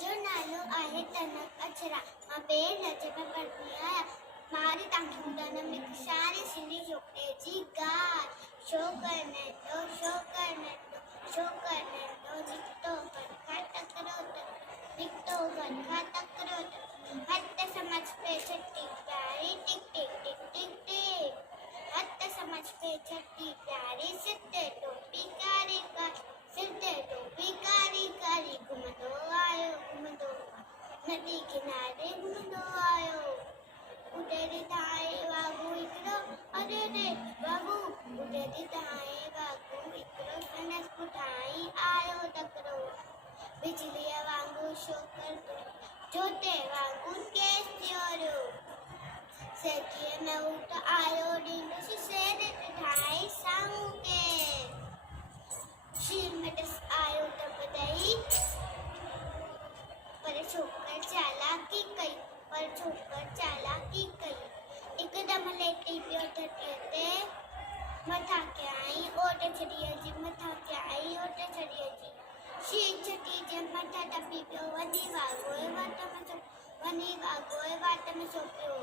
मुंहिंजो नालो आहे तनक अचरा। मां ॿिए दर्जे में पढ़ंदी आहियां। मां अॼु तव्हांखे ॿुधाईंदमि हिकु सारी सिंधी छोकिरे जी ॻाल्हि। छोकिर नंढो निकितो घर खां तकिड़ो हथ समझ पे छठी प्यारी टिक टिक टिक टिक टिक। हथ समझ पे छठी प्यारी सिर ते टोपी कारी सिर ते टोपी कारी कारी घुमंदो आयो नदी किनारे घुमंदो आयो। उॾे ॾिठाई वागू हिकिड़ो अरे रे वागू उॾे ॾिठाई वागू हिकिड़ो संदसि पुठाई आयो तकिड़ो। बिजलीअ वांगुरु छोकिरो जोते वांगुरु केस थियो। सेठीअ में ऊट आयो ॾींदुसि सेर ॾिठाई साम्हूं के। शीर में ॾिस आयो त ॿुधाई पर छोकर चालाकी कई हिकदमि लेटी पियो टटीअ ते मथां कयाई ओट छॾीअ जी शीर छटी जे मथां टपी पियो वञी वाॻोए वाट में सो पियो।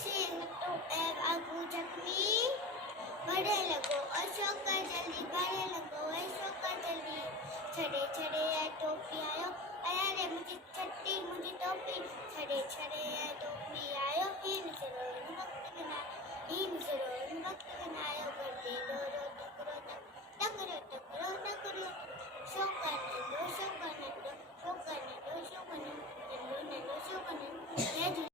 शीर तो ऐं वाॻू जख्मी बढ़े लॻो छोकर जल्दी बढ़े लॻो जल्दी छॾे टोपी आयो अरे मुंहिंजी छटी मुंहिंजी टोपी छॾे टोपी आयो हीन ज़रूरु वक़्तु विनायो गॾिजे तकिड़ो